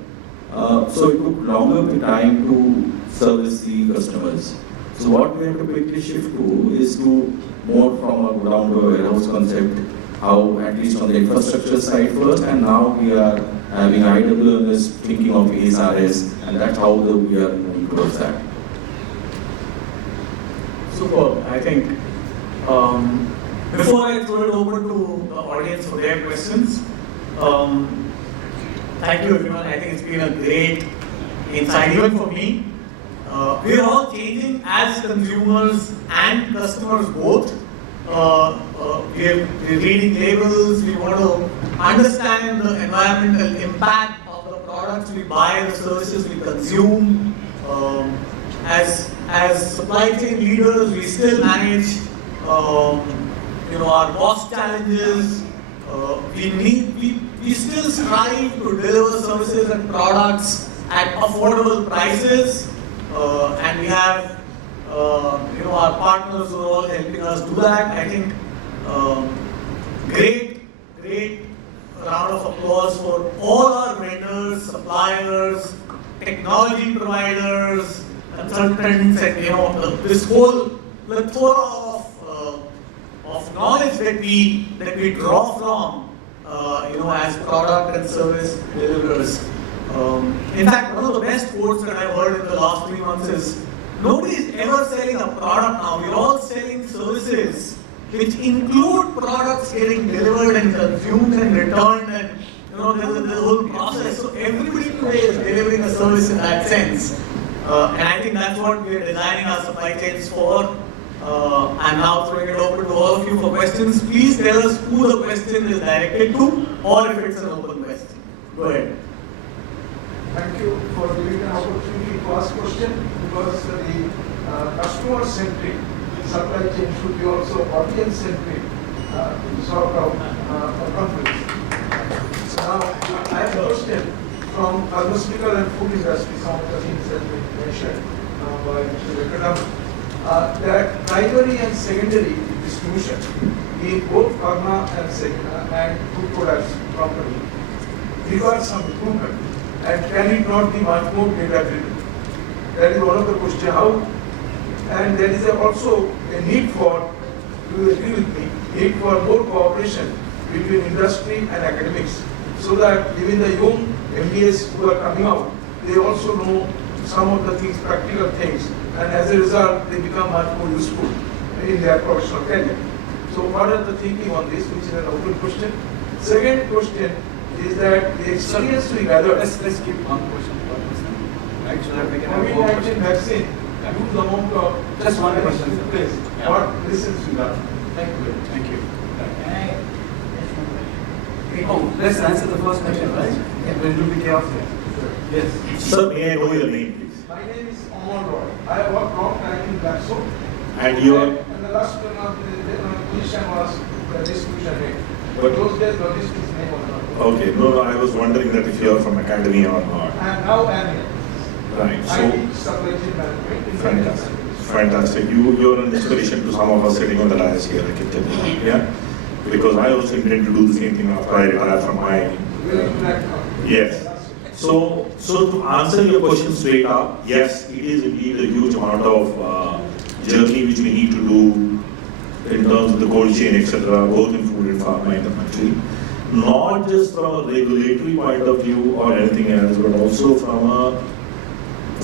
So it took longer time to service the customers. So what we have to quickly shift to is to more from a go down to a warehouse concept, how at least on the infrastructure side first, and now we are having IWMS thinking of ASRS, and that's how we are moving towards that. Super. I think before I throw it over to the audience for their questions, thank you everyone. I think it's been a great insight even for me. We're all changing as consumers and customers both. We're reading labels, we want to understand the environmental impact of the products we buy, the services we consume. As supply chain leaders, we still manage our cost challenges. We still strive to deliver services and products at affordable prices, and we have our partners who are all helping us do that. I think great round of applause for all our vendors, suppliers, technology providers, consultants, and this whole plethora of knowledge that we draw from as product and service deliverers. In fact, one of the best quotes that I've heard in the last 3 months is, nobody is ever selling a product now. We're all selling services which include products getting delivered and consumed and returned, and there's a whole process. So everybody today is delivering a service in that sense. And I think that's what we're designing our supply chains for. I'm now throwing it over to all of you for questions. Please tell us who the question is directed to, or if it's an open question. Go ahead. Thank you for giving an opportunity to ask question, because the customer-centric supply chain should be also audience-centric sort of conference. So now I have a question from pharmaceutical and food industry, some of the things that were mentioned by Mr. Venketram, that primary and secondary distribution in both pharma and food products company requires some improvement. And can it not be much more data-driven? That is one of the questions. How? And there is also a need for, you agree with me, need for more cooperation between industry and academics, so that even the young MBAs who are coming out, they also know some of the things, practical things, and as a result, they become much more useful in their professional career. So what are the thinking on this, which is an open question? Second question is that the experience we gather. Let's keep one question per person. Right, so that we can have more COVID-19 vaccine, huge amount of just one question. Place. Yeah. What lessons we learn? Thank you. Thank you. Oh, let's answer the first question, right? Yeah. Then it will be chaos here. Yes. Sir, may I know your name, please? My name is Omar Roy. I worked long time in Glaxo. And you are? And the last position was the distribution head. But those days, logistics name was not. Okay, no, I was wondering that if you are from academy or not. And now I am here. Right, I so teach supply chain management in fantastic. Fantastic. You're an inspiration to some of us sitting on the dais here, I can tell you. Yeah? Because I also intend to do the same thing after I retire from my. Yes. So to answer your question straight up, yes, it is indeed a huge amount of journey which we need to do in terms of the cold chain, etc., both in food and pharma in the country. Not just from a regulatory point of view or anything else, but also from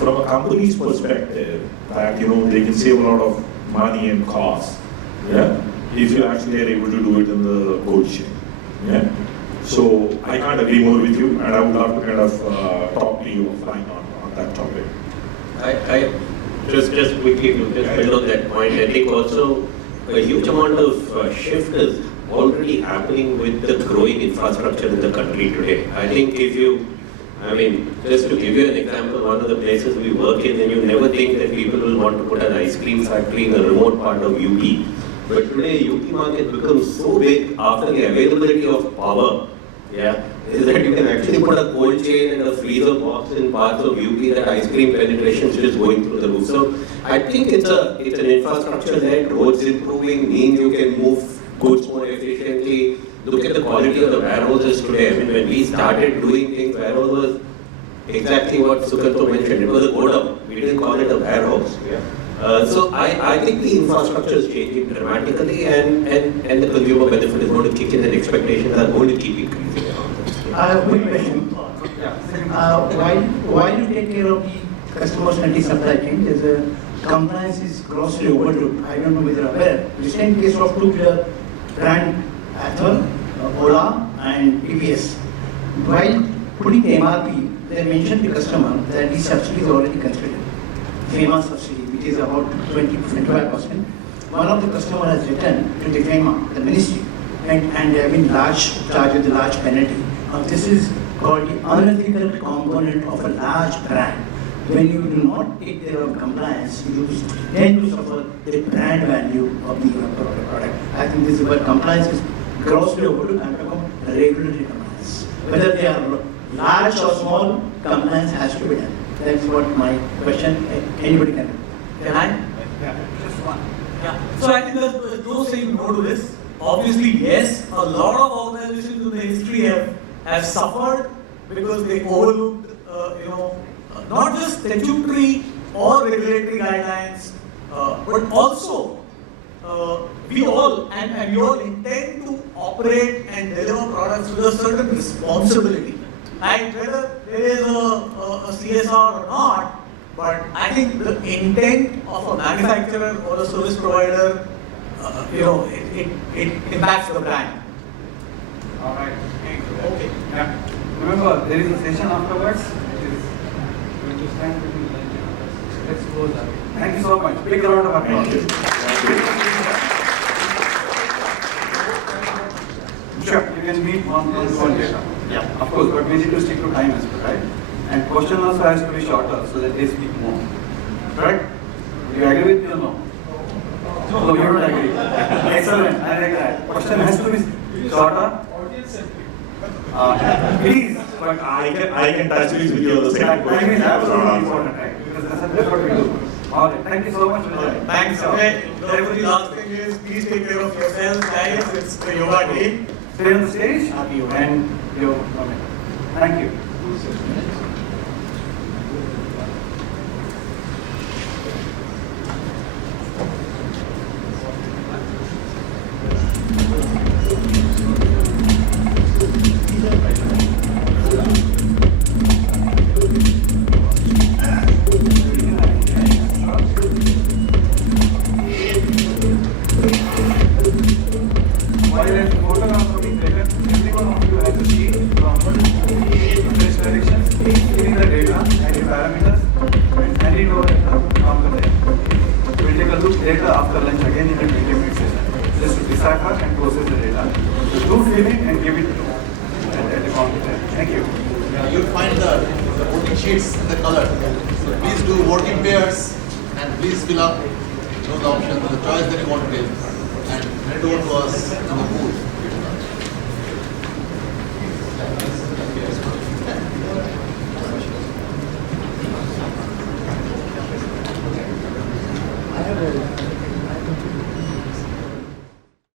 a company's perspective, that they can save a lot of money and cost. Yeah, if you actually are able to do it in the cold chain. Yeah. So I can't agree more with you, and I would love to kind of talk to you offline on that topic. I just quickly to just build on that point. I think also a huge amount of shift is already happening with the growing infrastructure in the country today. I think just to give you an example, one of the places we work in, and you never think that people will want to put an ice cream factory in a remote part of UP. But today, UP market becomes so big after the availability of power. Is that you can actually put a cold chain and a freezer box in parts of UP that ice cream penetration is just going through the roof. So I think it's an infrastructure that roads improving means you can move goods more efficiently. Look at the quality of the warehouses today. When we started doing things, warehouse was exactly what Sukanta mentioned. It was a godown. We didn't call it a warehouse. So I think the infrastructure is changing dramatically, and the consumer benefit is going to kick in, and expectations are going to keep increasing. I have one question. While you take care of the customer-centric supply chain, there's a compliance is grossly overlooked. I don't know whether you're aware. Recent case of two-wheeler brand Athol, Ola, and TVS. While putting the MRP, they mentioned to the customer that the subsidy is already considered. FEMA subsidy, which is about 20-25%. One of the customer has written to the FEMA, the ministry, and they have been charged with a large penalty. This is called the unethical component of a large brand. When you do not take care of compliance, you tend to suffer the brand value of the product. I think this is where compliance is grossly overlooked and become regulatory compliance. Whether they are large or small, compliance has to be done. That's what my question. Anybody can do. Can I? Yeah, just one. Yeah. So I think there's no saying no to this. Obviously, yes, a lot of organizations in the history have suffered because they overlooked, not just statutory or regulatory guidelines, but also we all intend to operate and deliver products with a certain responsibility. Right? Whether there is a CSR or not, but I think the intent of a manufacturer or a service provider, it impacts the brand. All right. Okay. Yeah. Remember, there is a session afterwards. It is going to stand between lunch and others. Let's close that. Thank you so much. Big round of applause. Sure, you can meet one later. Yeah, of course, but we need to stick to time as well, right? And question also has to be shorter so that they speak more. Correct? Do you agree with me or no? No, you don't agree. Excellent, I like that. Question has to be shorter. Please, but I can touch base with you on the second question. Time is absolutely important, right? Because that's what we do. All right, thank you so much, Rajat. Thanks, Amit. The last thing is, please take care of yourselves, guys. It's the yoga day. Stay on the stage and you comment. Thank you. I have a